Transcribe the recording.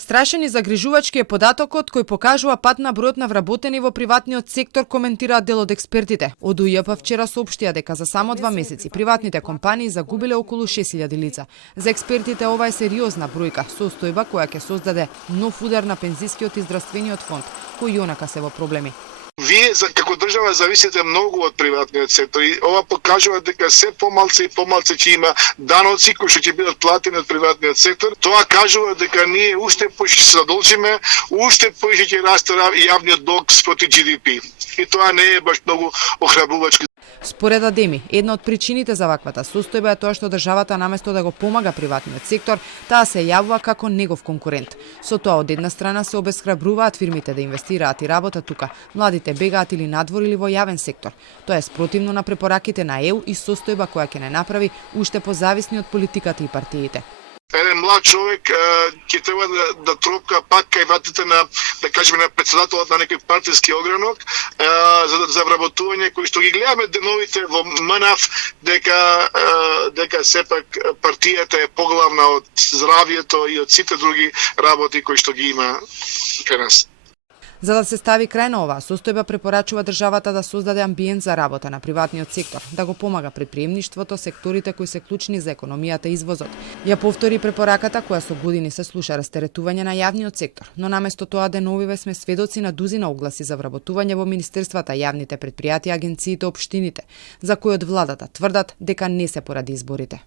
Страшен и загрижувачки е податокот кој покажува пат на бројот на вработени во приватниот сектор, коментираат дел од експертите. Од УЈП вчера соопштија дека за само 2 месеци приватните компании загубиле околу 6000 лица. За експертите ова е сериозна бројка, состојба која ќе создаде нов удар на пензискиот и здравствениот фонд, кој и онака се во проблеми. Вие како држава зависите многу од приватниот сектор и ова покажува дека се помалце и помалце ќе има даноци кои што ќе бидат платени од приватниот сектор. Тоа кажува дека ние уште повеќе се задолжиме, уште повеќе ќе расте јавниот долг спроти GDP. И тоа не е баш многу охрабрувачки. Според Адеми, една од причините за ваквата состојба е тоа што државата наместо да го помага приватниот сектор, таа се јавува како негов конкурент. Со тоа од една страна се обесхрабруваат фирмите да инвестираат и работат тука, младите бегаат или надвор или во јавен сектор. Тоа е спротивно на препораките на ЕУ и состојба која ќе не направи уште позависни од политиката и партиите. Еден млад човек ќе треба да тропка пак кај вратите на, да кажеме, на председателот на некој партиски огранок за вработување кои што ги гледаме деновите во МНАФ дека сепак партијата е поглавна од здравјето и од сите други работи кои што ги има кај нас. За да се стави крај на оваа состојба, препорачува државата да создаде амбиент за работа на приватниот сектор, да го помага предприемништвото, секторите кои се клучни за економијата и извозот. Ја повтори препораката која со години се слуша растеретување на јавниот сектор, но наместо тоа деновиве сме сведоци на дузина огласи за вработување во министерствата, јавните предпријатија, агенциите, општините, за кои од владата тврдат дека не се поради изборите.